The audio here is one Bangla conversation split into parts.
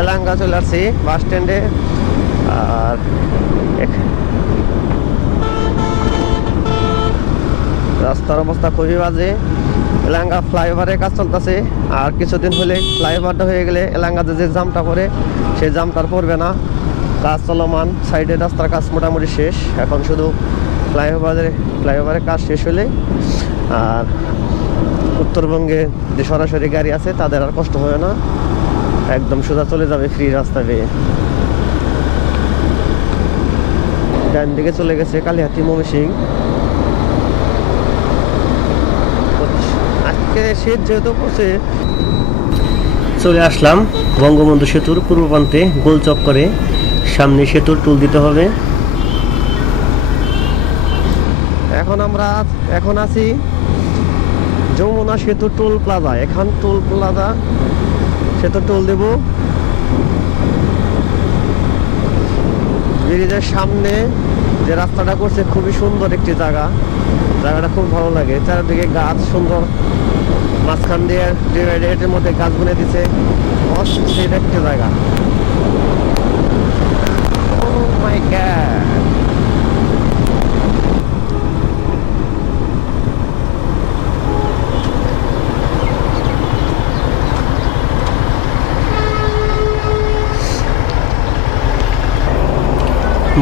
এলাঙ্গা চলে আসছি বাস স্ট্যান্ডে। আর রাস্তার অবস্থা খুবই বাজে। এলাঙ্গা ফ্লাইওভারের কাজ চলতেছে, আর কিছুদিন হলে ফ্লাইওভারটা হয়ে গেলে এলাঙ্গাতে যে জামটা পড়ে সেই জামটা আর পড়বে না। কাজ চলমান, সাইডে রাস্তার কাজ মোটামুটি শেষ, এখন শুধু ফ্লাইওভারের কাজ শেষ হলে আর উত্তরবঙ্গে যে সরাসরি গাড়ি আছে তাদের আর কষ্ট হবে না, একদম সোজা চলে যাবে ফ্রি রাস্তা পেয়ে। ডান দিকে চলে গেছে কালিহাতি ময়মনসিংহ। আজকে শীত যেহেতু পড়ছে, চলে আসলাম বঙ্গবন্ধু সেতুর পূর্ব প্রান্তে গোল চক্করে। সামনে সেতুর টুল দিতে হবে। এখন আছি যমুনা সেতু টোল প্লাজা। এখন টোল প্লাজা সেতু টোল দেব। ব্রিজের সামনে যে রাস্তাটা করছে খুবই সুন্দর একটি জায়গাটা খুব ভালো লাগে। চারিদিকে গাছ সুন্দর, মাঝখান দিয়ে ডিভাইডারের মধ্যে গাছ বুনে দিছে, অস্থির একটি জায়গা। Oh my God!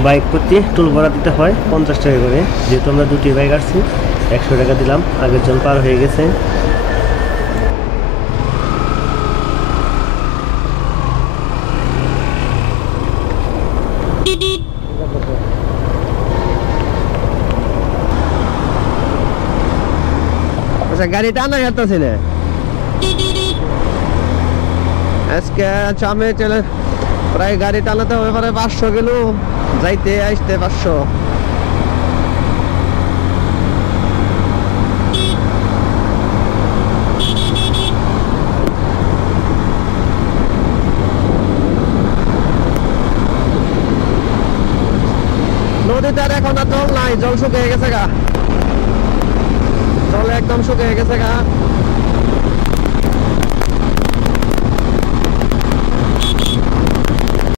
বাইক প্রতি টোল ভাড়া দিতে হয় 50 টাকা করে। যেহেতু আমরা দুটি বাইক আসছি, 100 টাকা দিলাম। আগের জন পার হয়ে গেছে। আচ্ছা, গাড়ি টানা যাচ্ছে না আজকে। আচ্ছা, আমি চলে প্রায় গাড়ি টানাতে হবে প্রায় 500 কিলো, যাইতে আসতে 500। নদীতে আর এখন আর জল নাই, জল শুকিয়ে গেছে গা, জল একদম শুকিয়ে গেছে গা।